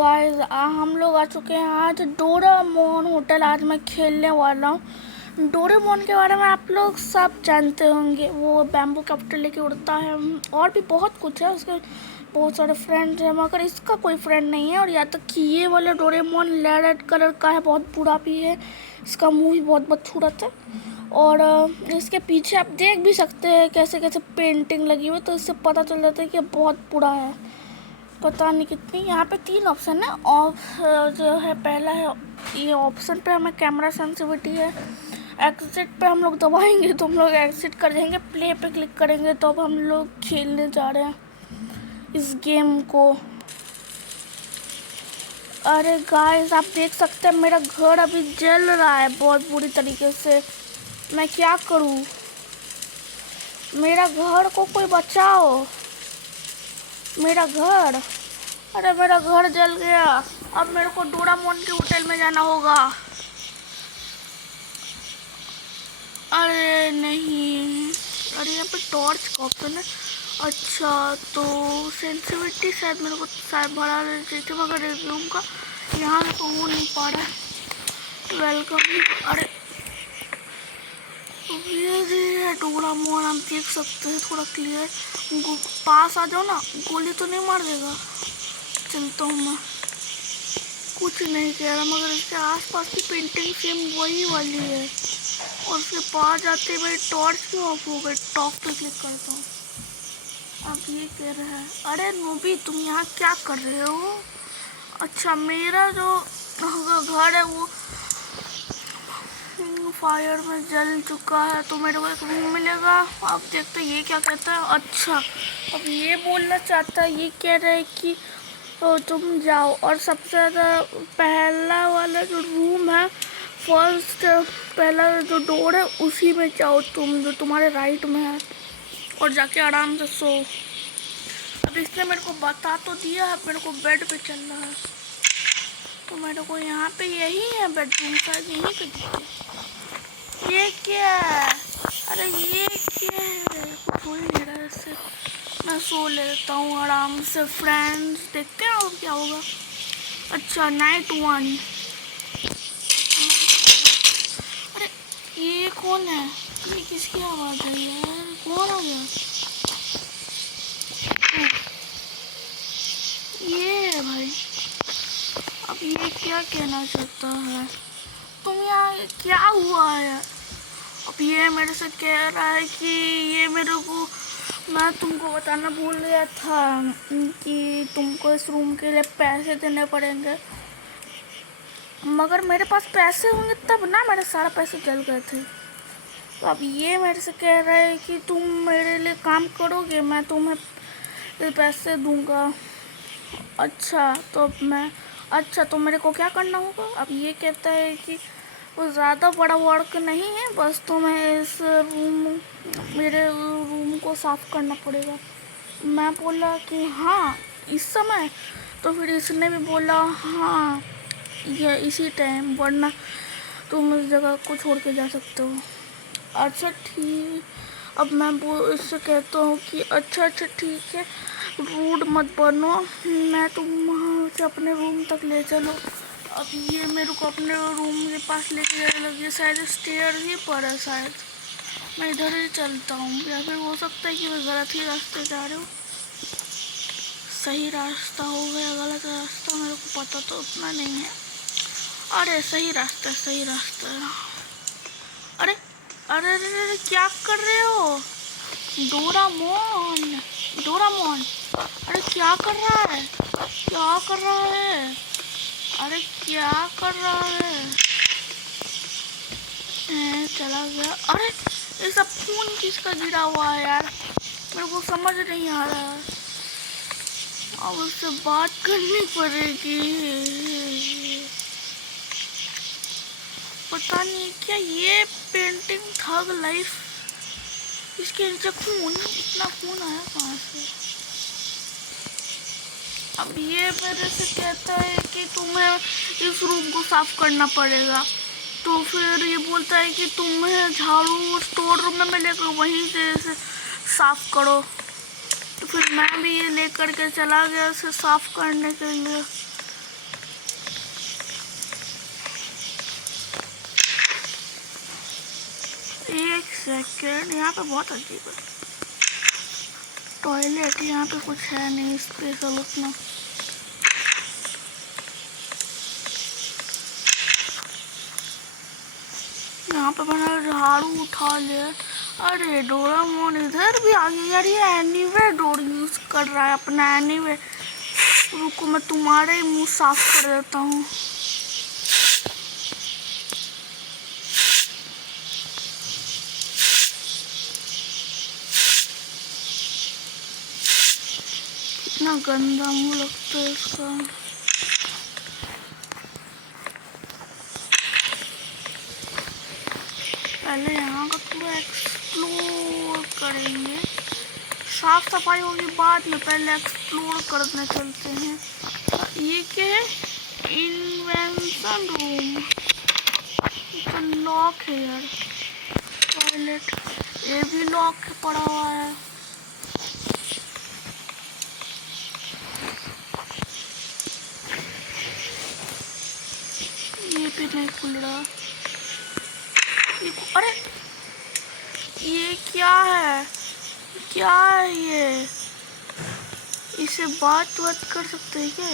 Guys हम लोग आ चुके हैं आज डोरेमोन होटल। आज मैं खेलने वाला हूँ डोरेमोन के बारे में। आप लोग सब जानते होंगे, वो बैम्बू कैप्टर लेके उड़ता है और भी बहुत कुछ है। उसके बहुत सारे फ्रेंड्स हैं, मगर इसका कोई फ्रेंड नहीं है। और या तक कि ये वाला डोरेमोन रेड कलर का है, बहुत बुरा भी है। इसका मुंह ही बहुत बदसूरत है। और इसके पीछे आप देख भी सकते हैं कैसे कैसे पेंटिंग लगी हुई है, तो इससे पता चल जाता है कि बहुत बुरा है। पता नहीं कितनी। यहाँ पे 3 ऑप्शन है। ऑफ जो है पहला है ये ऑप्शन पे हमें कैमरा सेंसिटिविटी है। एग्जिट पे हम लोग दबाएंगे तो हम लोग एग्जिट कर जाएंगे। प्ले पे क्लिक करेंगे तो अब हम लोग खेलने जा रहे हैं इस गेम को। अरे गाइस आप देख सकते हैं मेरा घर अभी जल रहा है बहुत बुरी तरीके से। मैं क्या करूँ? मेरा घर को कोई बचाओ, मेरा घर। अरे मेरा घर जल गया। अब मेरे को डोरेमोन के होटल में जाना होगा। अरे नहीं, अरे यहाँ पे टॉर्च का ऑप्शन है। अच्छा तो सेंसिटिविटी शायद मेरे को शायद बढ़ा देती थी, मगर रिज्यूम का यहाँ मेरे को हो नहीं पा रहा है। वेलकम। अरे ये डोरेमोन आप देख सकते हैं थोड़ा क्लियर। पास आ जाओ ना, गोली तो नहीं मार देगा। चलता हूँ मैं, कुछ नहीं कह रहा, मगर इसके आसपास की पेंटिंग सेम वही वाली है। और उसके पास जाते मेरी टॉर्च क्यों ऑफ हो गई? टॉप पे क्लिक करता हूँ। अब ये कह रहा है, अरे नूबी तुम यहाँ क्या कर रहे हो? अच्छा मेरा जो घर है वो फायर में जल चुका है, तो मेरे को एक रूम मिलेगा। आप देखते ये क्या कहता है। अच्छा अब ये बोलना चाहता है, ये कह रहा है कि तो तुम जाओ और सबसे ज़्यादा पहला वाला जो रूम है, फर्स्ट पहला जो डोर है उसी में जाओ तुम, जो तुम्हारे राइट में है, और जाके आराम से सो। अब इसने मेरे को बता तो दिया है मेरे को बेड पे चलना है, तो मेरे को यहाँ पे यही है बेडरूम, शायद यहीं पे दिखे। ये क्या है? अरे ये क्या है? कुछ हो ही नहीं रहा है इससे। मैं सो लेता हूँ आराम से। फ्रेंड्स देखते हैं और क्या होगा। अच्छा नाइट 1। अरे ये कौन है? ये किसकी आवाज़ है यार? कौन आ गया? ये है भाई। अब ये क्या कहना चाहता है? तुम यहाँ क्या हुआ है? अब ये मेरे से कह रहा है कि ये मेरे को, मैं तुमको बताना भूल गया था कि तुमको इस रूम के लिए पैसे देने पड़ेंगे, मगर मेरे पास पैसे होंगे तब ना। मेरे सारा पैसे जल गए थे। तो अब ये मेरे से कह रहा है कि तुम मेरे लिए काम करोगे, मैं तुम्हें पैसे दूंगा। अच्छा तो तो मेरे को क्या करना होगा? अब ये कहता है कि वो ज़्यादा बड़ा वर्क नहीं है, बस तुम्हें इस मेरे रूम को साफ़ करना पड़ेगा। मैं बोला कि हाँ इस समय, तो फिर इसने भी बोला हाँ ये इसी टाइम, वरना तुम इस जगह को छोड़ के जा सकते हो। अच्छा ठीक। अब मैं इससे कहता हूँ कि अच्छा ठीक है, रूड मत बनो, मैं तुम अपने रूम तक ले चलो। अब ये मेरे को अपने रूम के पास लेके जाने लगी। शायद स्टेयर ही पर है, शायद मैं इधर ही चलता हूँ, या फिर हो सकता है कि मैं गलत ही रास्ते जा रही हूँ। सही रास्ता हो गया गलत रास्ता मेरे को पता तो उतना नहीं है। अरे सही रास्ता, सही रास्ता। अरे अरे अरे क्या कर रहे हो? डोरेमोन, डोरेमोन अरे क्या कर रहा है? क्या कर रहा है? अरे क्या कर रहा है? चला गया। अरे ये सब खून किसका गिरा हुआ है यार? मेरे को समझ नहीं आ रहा है। अब उससे बात करनी पड़ेगी। पता नहीं क्या ये पेंटिंग थग लाइफ, इसके नीचे खून, इतना खून आया कहाँ से? अब ये मेरे से कहता है कि तुम्हें इस रूम को साफ करना पड़ेगा, तो फिर ये बोलता है कि तुम्हें झाड़ू स्टोर रूम में लेकर वहीं से इसे साफ करो। तो फिर मैं भी ये लेकर के चला गया इसे साफ करने के लिए। यहाँ पे बहुत अजीब है। टॉयलेट यहाँ पे कुछ है नहीं स्पेशल उतना। यहाँ पे मैंने झाड़ू उठा लिया। अरे डोरेमोन इधर भी आ गया यार, ये एनीवे डोर यूज कर रहा है अपना एनीवे। रुको मैं तुम्हारे ही मुंह साफ कर देता हूँ। कितना गंदा मुंह लगता है इसका। पहले यहाँ का पूरा एक्सप्लोर करेंगे, साफ सफाई होगी बाद में, पहले एक्सप्लोर करने चलते हैं। ये क्या है? इन्वेंशन रूम, तो लॉक है यार। टॉयलेट ये भी लॉक पड़ा हुआ है। ये भी नहीं खुल रहा। अरे ये क्या है? क्या है ये? इसे बात कर सकते हैं क्या?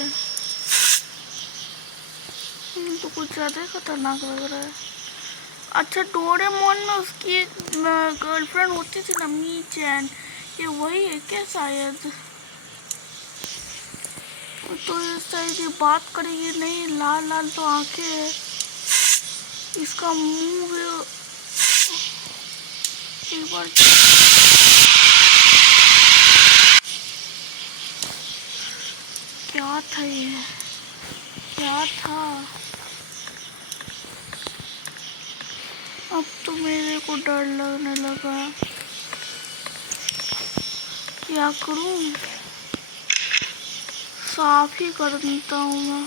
तो कुछ ज़्यादा ही खतरनाक लग रहा है। अच्छा डोरेमोन में उसकी गर्लफ्रेंड होती थी ना, मी-चैन, ये वही है क्या शायद? तो ये शायद ये बात करेगी नहीं। लाल लाल तो आंखें है, इसका मुंह भी। एक बार क्या था ये? क्या था? अब तो मेरे को डर लगने लगा। क्या करूं? साफ ही कर देता हूँ मैं,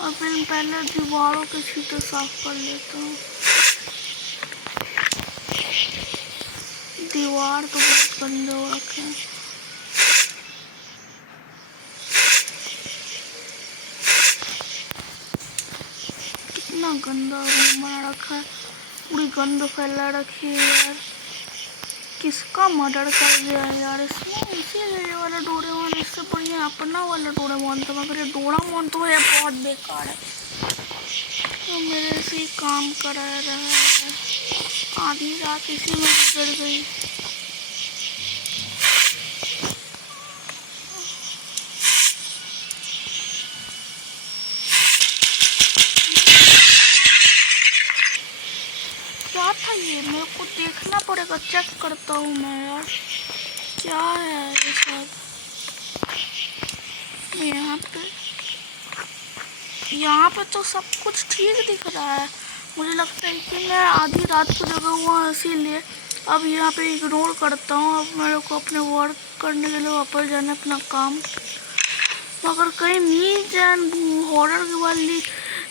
और फिर पहले दीवारों के छींटे साफ कर लेता हूँ। दीवार तो बहुत गंदे हो रखे हैं। कितना गंदा रूम बना रखा है, पूरी गंद फैला रखी है यार। किसका मर्डर कर दिया है यार इसमें? इसीलिए ये वाला डोरेमोन इससे बढ़िया अपना वाला डोरेमोन था, मगर ये डोरेमोन तो है बहुत बेकार है। तो मेरे से ही काम करा रहा है, आधी रात इसी में गुजर गई। क्या था ये? मेरे को देखना पड़ेगा, चेक करता हूँ मैं यार, क्या है ये सब। यहाँ पे तो सब कुछ ठीक दिख रहा है। मुझे लगता है कि मैं आधी रात को जगा हुआ इसीलिए अब यहाँ पे इग्नोर करता हूँ। अब मेरे को अपने वर्क करने के लिए वापस जाना अपना काम। मगर कहीं मी-चैन हॉरर वाली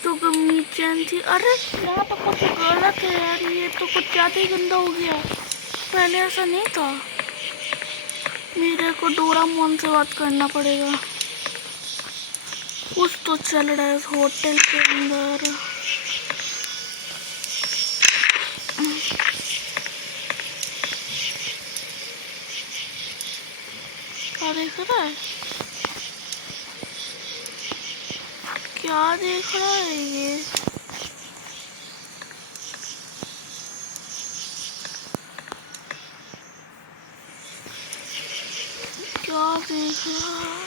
तो मी-चैन थी। अरे यहाँ पे कुछ गलत है यार, ये तो कुछ ज़्यादा ही गंदा हो गया। पहले ऐसा नहीं था। मेरे को डोरेमोन से बात करना पड़ेगा, कुछ तो चल रहा है इस होटल के अंदर। क्या देख रहा है? क्या देख रहा है ये? क्या देख रहा है?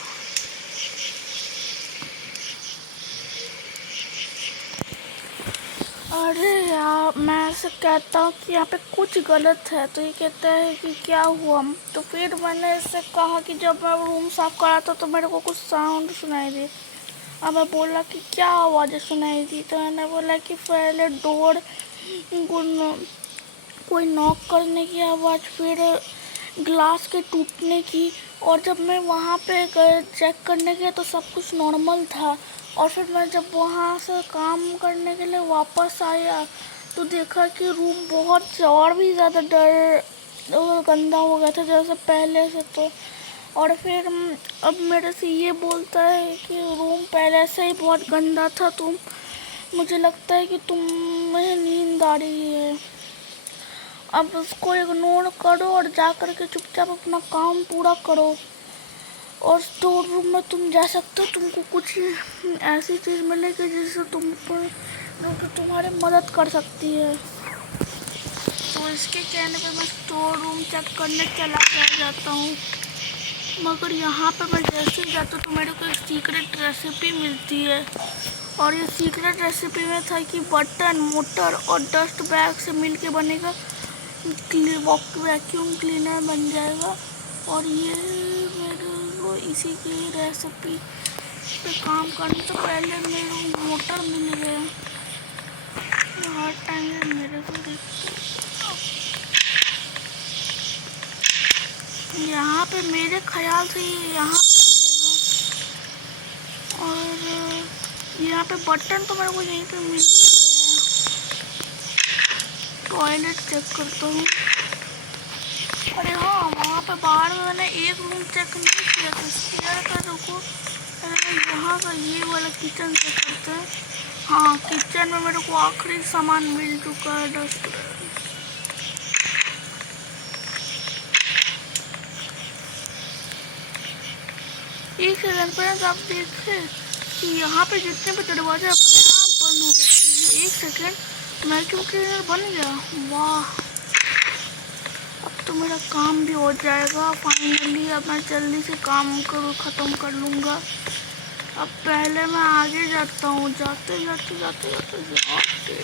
अरे यार मैं ऐसे कहता हूँ कि यहाँ पे कुछ गलत है, तो ये कहता है कि क्या हुआ। तो फिर मैंने इससे कहा कि जब मैं रूम साफ करा था तो मेरे को कुछ साउंड सुनाई दी। अब मैं बोला कि क्या आवाज़ें सुनाई दी, तो मैंने बोला कि पहले डोर कोई नॉक करने की आवाज़, फिर ग्लास के टूटने की। और जब मैं वहाँ पे चेक करने गया तो सब कुछ नॉर्मल था। और फिर मैं जब वहाँ से काम करने के लिए वापस आया तो देखा कि रूम बहुत और भी ज़्यादा गंदा हो गया था जैसे पहले से। तो और फिर अब मेरे से ये बोलता है कि रूम पहले से ही बहुत गंदा था, तो मुझे लगता है कि तुम्हें नींद आ रही है। अब उसको इग्नोर करो और जा कर के चुपचाप अपना काम पूरा करो। और स्टोर रूम में तुम जा सकते हो, तुमको कुछ ऐसी चीज़ मिलेगी जिससे तुम पर जो कि तुम्हारी मदद कर सकती है। तो इसके कहने पे मैं स्टोर रूम चेक करने चला जाता हूँ, मगर यहाँ पे मैं जैसे ही जाता हूँ तो मेरे को एक सीक्रेट रेसिपी मिलती है। और ये सीक्रेट रेसिपी में था कि बटन, मोटर और डस्ट बैग से मिलके बनेगा वैक्यूम क्लीनर बन जाएगा। और ये मेरे को इसी की रेसिपी पे काम करने से पहले मेरे को मोटर मिल गया। हर टाइम मेरे को यहाँ पे मेरे ख्याल से यहाँ पे मिलेगा। और यहाँ पे बटन तो मेरे को यहीं पे मिल गया। टॉयलेट चेक करता हूँ। अरे हाँ, वहाँ पे बाहर में मैंने एक रूम चेक नहीं किया था, शेयर का। रुको, यहाँ का ये वाला किचन चेक करते हैं। हाँ, किचन में मेरे को आखिरी सामान मिल चुका है, डस्ट। एक सेकंड पर आप देखिए कि यहाँ पे जितने भी दरवाजे अपने आप बंद हो जाते हैं। एक सेकंड, वैक्यूम क्लीनर बन गया। वाह, अब तो मेरा काम भी हो जाएगा फाइनली। अब मैं जल्दी से काम ख़त्म कर लूँगा। अब पहले मैं आगे जाता हूँ, जाते जाते जाते जाते जाते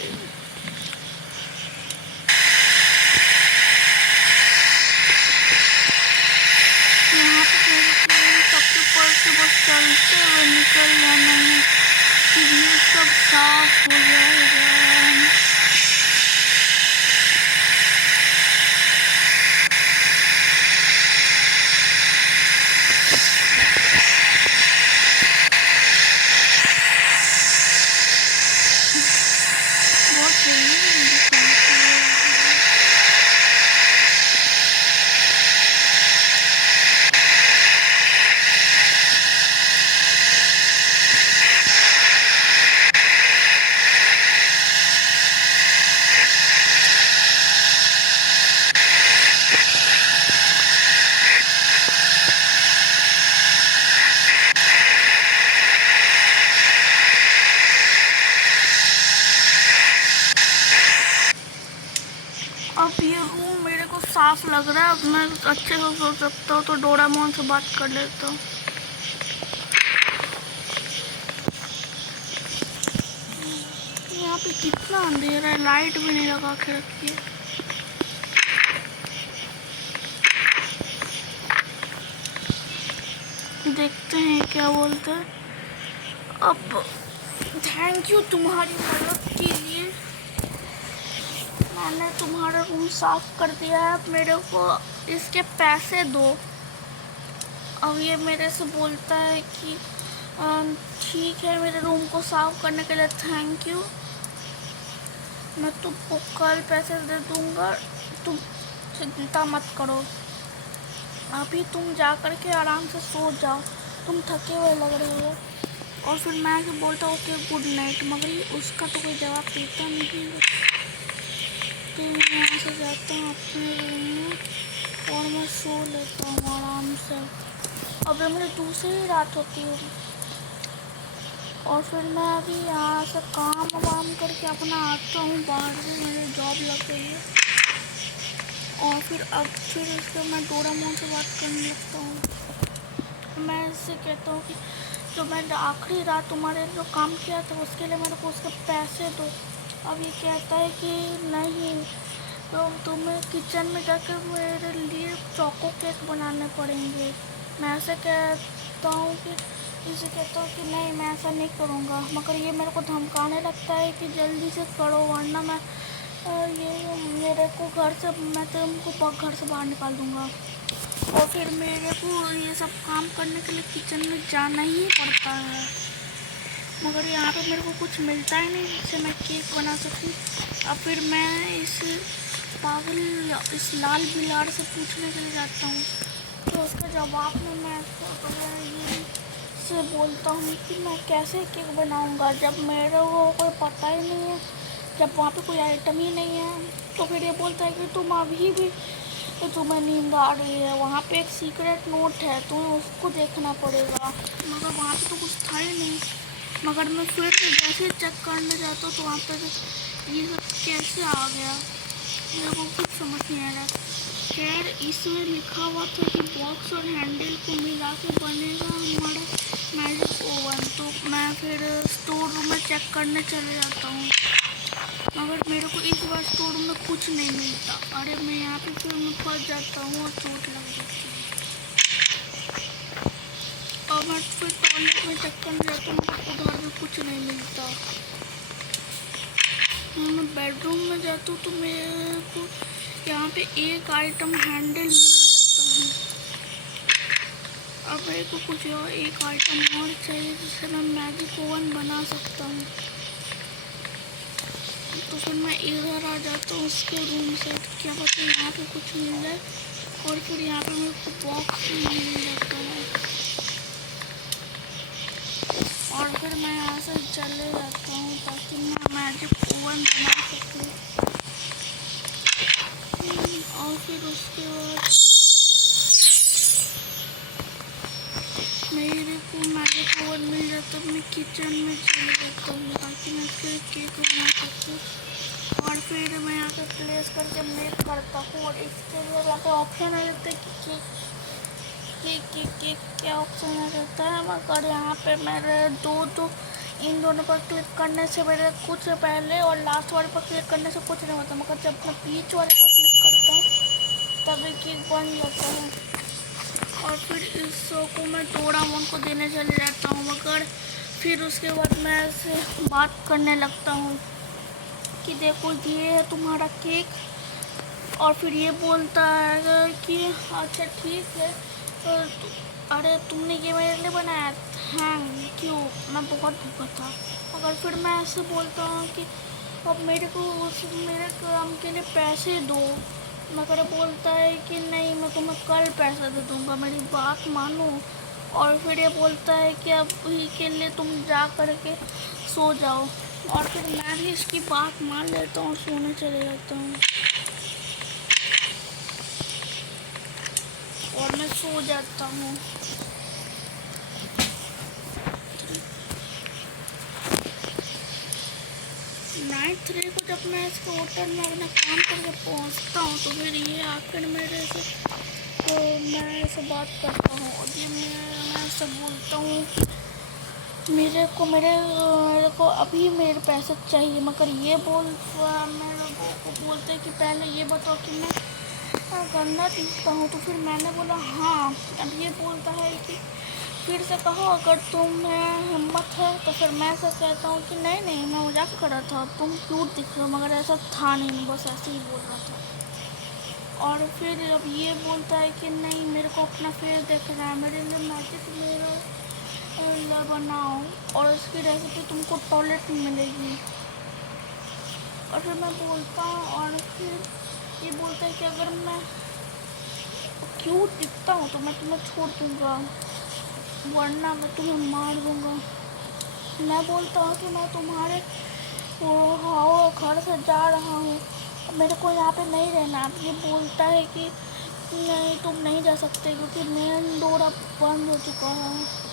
यहाँ पे सबसे ऊपर से बस चलते हुए निकल जाना है कि ये सब साफ हो जाएगा। अब ये रूम मेरे को साफ लग रहा है। अब मैं अच्छे से सो सकता हूँ। तो डोरेमोन से बात कर लेता हूँ। यहाँ पे कितना अंधेरा है, लाइट भी नहीं लगा के रखी है। देखते हैं क्या बोलते हैं। अब थैंक यू तुम्हारी मदद के लिए। मैंने तुम्हारा रूम साफ कर दिया है, अब मेरे को इसके पैसे दो। अब ये मेरे से बोलता है कि ठीक है, मेरे रूम को साफ करने के लिए थैंक यू, मैं तुमको कल पैसे दे दूँगा, तुम चिंता मत करो। अभी तुम जा कर के आराम से सो जाओ, तुम थके हुए लग रहे हो। और फिर मैं भी बोलता हूँ ओके गुड नाइट, मगर उसका तो कोई जवाब देता नहीं है। तो मैं यहाँ से जाता हूँ अपने रूम में और मैं सो लेता हूँ आराम से। अब मेरी दूसरी रात होती है और फिर मैं अभी यहाँ से काम वाम करके अपना आता हूँ बाहर से। मेरी जॉब लग गई है और फिर इसके मैं डोरेमोन से बात करने लगता हूँ। मैं इससे कहता हूँ कि जो मैंने आखिरी रात तुम्हारे जो काम किया था उसके लिए मेरे को उसके पैसे दो। अब ये कहता है कि नहीं, तो तुम्हें किचन में जाकर मेरे लिए चोको केक बनाने पड़ेंगे। मैं ऐसे कहता हूँ कि इसे कहता हूँ कि नहीं, मैं ऐसा नहीं करूँगा, मगर ये मेरे को धमकाने लगता है कि जल्दी से करो वरना मैं ये मेरे को मैं तुमको घर से बाहर निकाल दूँगा। और फिर मेरे को ये सब काम करने के लिए किचन में जाना ही पड़ता है, मगर यहाँ पे मेरे को कुछ मिलता ही नहीं जिससे मैं केक बना सकूँ। अब फिर मैं इस लाल बिलाड़ से पूछने के लिए जाता हूँ, तो उसका जवाब में मैं ये से बोलता हूँ कि मैं कैसे केक बनाऊँगा जब मेरे को कोई पता ही नहीं है जब वहाँ पे कोई आइटम ही नहीं है तो फिर ये बोलता है कि तुम अभी भी तो तुम्हें नींद आ रही है, वहाँ पे एक सीक्रेट नोट है, तुम्हें उसको देखना पड़ेगा। मगर वहाँ पे तो कुछ था ही नहीं। मगर मैं फिर से जैसे चेक करने जाता हूँ तो वहाँ पे ये सब कैसे आ गया, मेरे को कुछ समझ नहीं आ रहा। खैर इसमें लिखा हुआ था कि बॉक्स और हैंडल को मिला के बनेगा हमारा मैजिक ओवन। तो मैं फिर स्टोर रूम में चेक करने चले जाता हूँ, मगर मेरे को इस बार स्टोर रूम में कुछ नहीं मिलता। अरे मैं यहाँ पे फिर मैं फंस जाता हूँ और चोट लग जाती है। और मैं फिर टॉयलेट में चेक करने जाता हूँ, उधर भी कुछ नहीं मिलता। मैं बेडरूम में जाता हूँ तो मेरे को यहाँ पे एक आइटम हैंडल मिल जाता है। अब मेरे को कुछ और एक आइटम और चाहिए जिससे मैं मैजिक ओवन बना सकता हूँ। तो फिर मैं इधर आ जाता हूँ उसके रूम से, क्या पता यहाँ पे कुछ मिल जाए। और फिर यहाँ पे मेरे को बॉक्स मिल जाता है और फिर मैं यहाँ से चले जाता हूँ ताकि मैं मैजिक ओवन बना सकूँ। और फिर उसके बाद मेरे को मैजिक ओवन मिल जाता है। मैं किचन में चले जाता हूँ ताकि मैं फिर केक बना सकूँ। और फिर मैं यहाँ पे प्लेस करके मेक करता हूँ और इसके लिए यहाँ पे ऑप्शन आ जाता है कि केक क्या ऑप्शन आ जाता है। मगर यहाँ पे मेरे दो इन दोनों पर क्लिक करने से मेरे कुछ पहले और लास्ट वाले पर क्लिक करने से कुछ नहीं होता, मगर जब मैं बीच वाले पर क्लिक करता हूँ तभी केक बन जाता है। और फिर इस शो को मैं डोरेमोन को देने चले जाता हूँ, मगर फिर उसके बाद मैं ऐसे बात करने लगता हूँ कि देखो ये है तुम्हारा केक। और फिर ये बोलता है कि अच्छा ठीक है, अरे तुमने ये मेरे लिए बनाया? हाँ क्यों, मैं बहुत भूखा था। मगर फिर मैं ऐसे बोलता हूँ कि अब मेरे को मेरे काम के लिए पैसे दो। मगर बोलता है कि नहीं मैं तुम्हें कल पैसा दे दूँगा, मेरी बात मानो। और फिर ये बोलता है कि अब ही के लिए तुम जा कर के सो जाओ। और फिर मैं भी इसकी बात मान लेता हूँ और सोने चले जाता हूँ और मैं सो जाता हूँ। नाइट 3 को जब मैं इसके होटल में अपना काम करके पहुँचता हूँ तो फिर ये आकर मेरे से तो मैं ऐसे बात करता हूँ और ये मैं ऐसे बोलता हूँ कि मेरे को अभी मेरे पैसे चाहिए। मगर ये मेरे को बोलते कि पहले ये बताओ कि मैं गन्ना पीसता हूँ। तो फिर मैंने बोला हाँ। अब ये बोलता है कि फिर से कहो अगर तुम्हें हिम्मत है। तो फिर मैं ऐसा कहता हूँ कि नहीं मैं मजाक कर रहा था, तुम क्यूट दिख रहे हो। मगर ऐसा था नहीं, बस ऐसे ही बोल रहा था। और फिर अब ये बोलता है कि नहीं मेरे को अपना फेस देखना है, मेरे लिए मैजिक मिरर बनाओ और इसकी रेसिपी तुमको टॉयलेट में मिलेगी। और फिर मैं बोलता हूँ और फिर ये बोलता है कि अगर मैं क्यूट दिखता हूँ तो मैं तुम्हें छोड़ दूँगा, वरना मैं तुम्हें मार दूँगा। मैं बोलता हूँ कि मैं तुम्हारे घर से जा रहा हूँ, मेरे को यहाँ पे नहीं रहना। अब ये बोलता है कि नहीं तुम नहीं जा सकते क्योंकि मेन डोर अब बंद हो चुका है।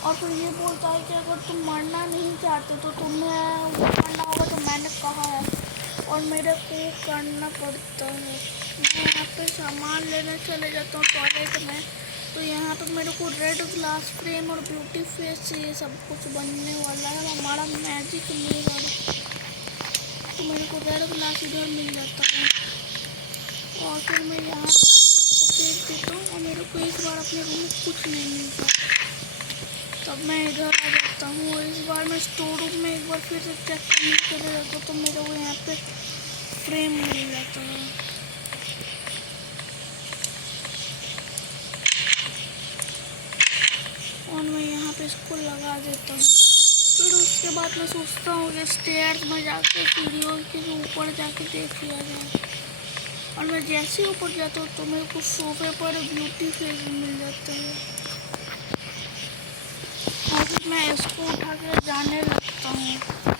और फिर ये बोलता है कि अगर तुम मरना नहीं चाहते तो तुम्हें वो करना होगा जो मैंने कहा है और मेरे को करना पड़ता है। मैं यहाँ पे सामान लेने चले जाता हूँ टॉयलेट में। तो यहाँ पे मेरे को रेड ग्लास फ्रेम और ब्यूटी फेस चाहिए, सब कुछ बनने वाला है हमारा मैजिक मिरर। तो मेरे को रेड ग्लास इधर मिल जाता है और फिर मैं यहाँ पे उसको फेंक देता हूँ और मेरे को इस बार अपने रूम में कुछ नहीं मिलता। तब मैं इधर आ जाता हूँ और इस बार मैं स्टोर रूम में एक बार फिर से चेक करने चले जाता हूँ तो मेरे को यहाँ पे फ्रेम मिल जाता है। और मैं यहाँ पे इसको लगा देता हूँ। फिर उसके बाद मैं सोचता हूँ कि स्टेयर्स में जाके सीढ़ियों के ऊपर जाके देख लिया जाए। और मैं जैसे ही ऊपर जाता हूँ तो मेरे को सोफे पर ब्यूटी फेस मिल जाता है और फिर मैं इसको उठा के जाने लगता हूँ।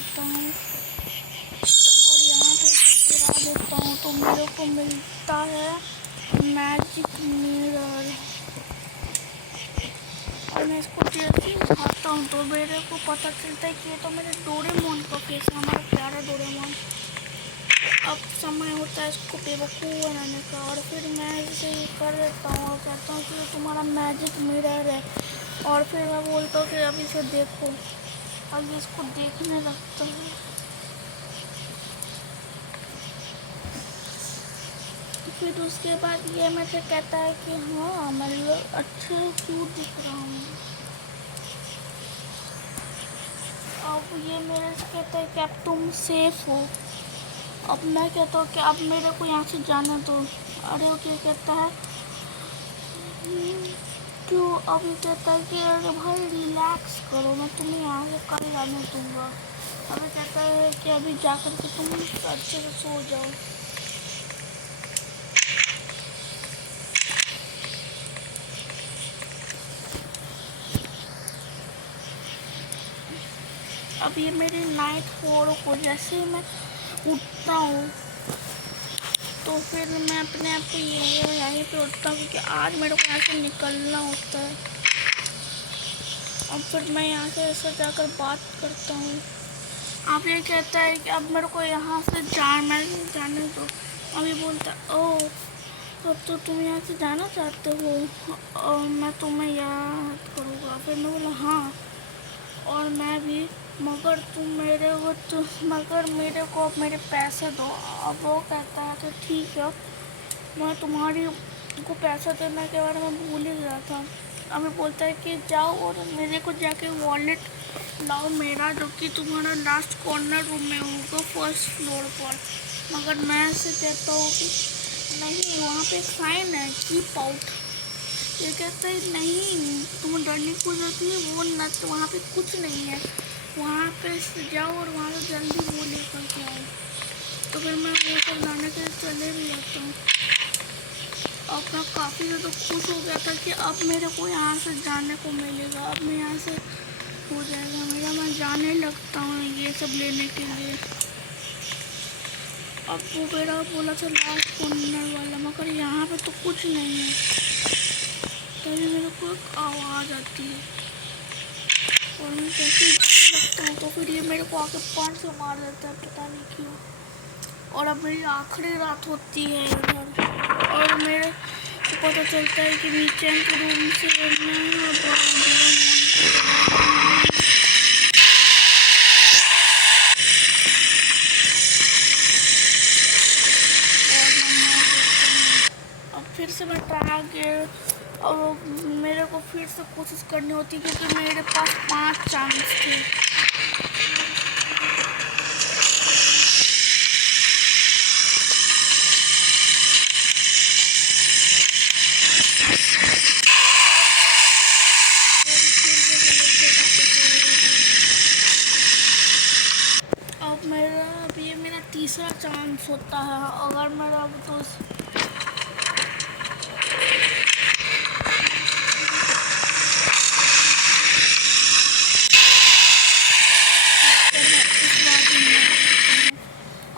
करता हूँ और यहाँ पे इसे गिरा देता हूँ तो मेरे को मिलता है मैजिक मिरर। और मैं इसको जैसे ही उठाता हूँ तो मेरे को पता चलता है कि ये तो मेरे डोरेमोन का फेस है, हमारा प्यारा डोरेमोन। अब समय होता है इसको बेवकूफ़ बनाने का और फिर मैं इसे कर देता हूँ और कहता हूँ कि ये तुम्हारा मैजिक मिरर है। और फिर मैं बोलता हूँ कि अब इसे देखो, अब इसको देखने लगता हूँ। फिर उसके बाद ये मेरे से कहता है कि हाँ मैं अच्छा क्यों दिख रहा हूँ। अब ये मेरे से कहता है कि अब तुम सेफ हो। अब मैं कहता हूँ कि अब मेरे को यहाँ से जाना दो। अरे वो क्या कहता है क्यों, अभी कहता है कि अरे भाई रिलैक्स करो, मैं तुम्हें यहाँ से कल जाने दूँगा। अभी कहता है कि अभी जाकर के तुम अच्छे से सो जाओ। अब ये मेरी नाइट 4 को जैसे ही मैं उठता हूँ तो फिर मैं अपने आप को यहीं पे उठता हूँ क्योंकि आज मेरे को यहाँ से निकलना होता है। अब फिर मैं यहाँ से ऐसे जाकर बात करता हूँ। अब ये कहता है कि अब मेरे को यहाँ से जाने दो। अभी बोलता है ओह अब तो तुम यहाँ से जाना चाहते हो और मैं तुम्हें याद करूँगा। फिर मैं बोला हाँ और मैं भी, मगर मेरे को अब मेरे पैसे दो। अब वो कहता है तो ठीक है, मैं तुम्हारी को पैसा देने के बारे में भूल ही गया था। अभी बोलता है कि जाओ और मेरे को जाके वॉलेट लाओ मेरा, जो कि तुम्हारा लास्ट कॉर्नर रूम में होगा फर्स्ट फ्लोर पर। मगर मैं ऐसे कहता हूँ कि नहीं, वहाँ पे साइन है कीप आउट। ये कहता है नहीं तुम डरने की जरूरत है, वो न तो वहाँ पे कुछ नहीं है, वहाँ पे जाओ और वहाँ से जल्दी वो लेकर के आओ। तो फिर मैं वो सब लाने के लिए चले भी जाता हूँ। अब मैं काफ़ी ज़्यादा खुश हो गया था कि अब मेरे को यहाँ से जाने को मिलेगा, अब मैं यहाँ से हो जाएगा मेरा, मैं जाने लगता हूँ ये सब लेने के लिए। अब वो मेरा बोला था लास्ट कॉर्नर वाला, मगर यहाँ पे तो कुछ नहीं है। तभी मेरे को एक आवाज़ आती है और मैं कैसे जाने लगता हूँ तो फिर ये मेरे को आके पान से मार देता है, पता नहीं क्यों। और अब मेरी आखिरी रात होती है इधर और मेरे को पता चलता है कि नीचे के रूम से अब फिर से मैं ट्राई किया और मेरे को फिर से कोशिश करनी होती क्योंकि मेरे पास 5 चांस थे। अब मेरा तीसरा चांस होता है। अगर मेरा अब तो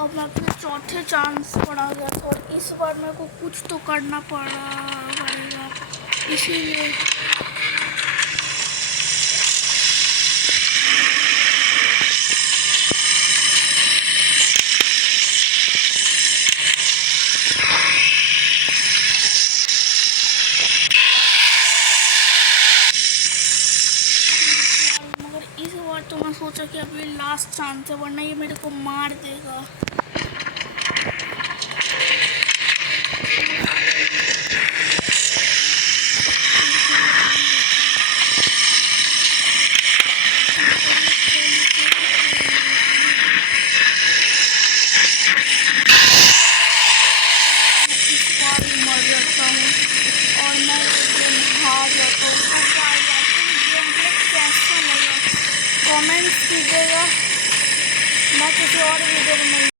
अब मैं अपने चौथे चांस पर आ गया था और इस बार मेरे को कुछ तो करना पड़ेगा, इसीलिए तो मैं सोचा कि अभी लास्ट चांस है वरना ये मेरे को मार देगा। इस बार भी मर जाता हूँ और मैं हार जाता हूँ। कैसा लगा कमेंट्स कीजिएगा। मैं किसी और वीडियो में